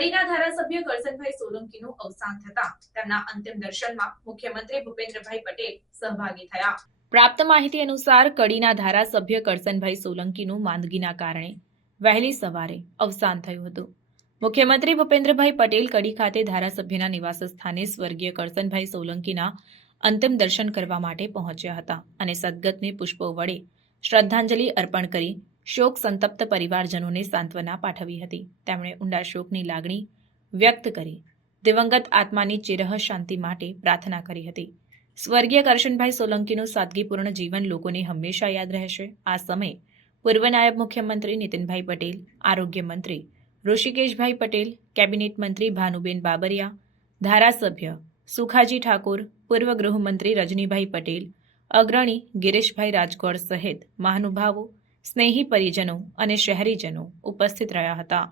કડીના ધારાસભ્ય કરસનભાઈ સોલંકીનું અવસાન થતા તેમના અંતિમ દર્શનમાં મુખ્યમંત્રી ભૂપેન્દ્રભાઈ પટેલ સહભાગી થયા। પ્રાપ્ત માહિતી અનુસાર કડીના ધારાસભ્ય કરસનભાઈ સોલંકીનું માંદગીના કારણે વહેલી સવારે અવસાન થયું હતું। મુખ્યમંત્રી ભૂપેન્દ્રભાઈ પટેલ કડી ખાતે ધારાસભ્યના નિવાસ સ્થાને સ્વર્ગીય કરસનભાઈ સોલંકીના અંતિમ દર્શન કરવા માટે પહોંચ્યા હતા અને સદગતને પુષ્પો વડે શ્રદ્ધાંજલિ અર્પણ કરી શોક સંતપ્ત પરિવારજનોને સાંત્વના પાઠવી હતી। તેમણે ઊંડા શોકની લાગણી વ્યક્ત કરી દિવંગત આત્માની ચિરહ શાંતિ માટે પ્રાર્થના કરી હતી। સ્વર્ગીય કરશનભાઈ સોલંકીનું સાદગીપૂર્ણ જીવન લોકોને હંમેશા યાદ રહેશે। આ સમયે પૂર્વ નાયબ મુખ્યમંત્રી નીતિનભાઈ પટેલ, આરોગ્ય મંત્રી ઋષિકેશભાઈ પટેલ, કેબિનેટ મંત્રી ભાનુબેન બાબરિયા, ધારાસભ્ય સુખાજી ઠાકોર, પૂર્વ ગૃહમંત્રી રજનીભાઈ પટેલ, અગ્રણી ગિરીશભાઈ રાજગોર સહિત મહાનુભાવો, સ્નેહી પરિજનો અને શહેરીજનો ઉપસ્થિત રહ્યા હતા।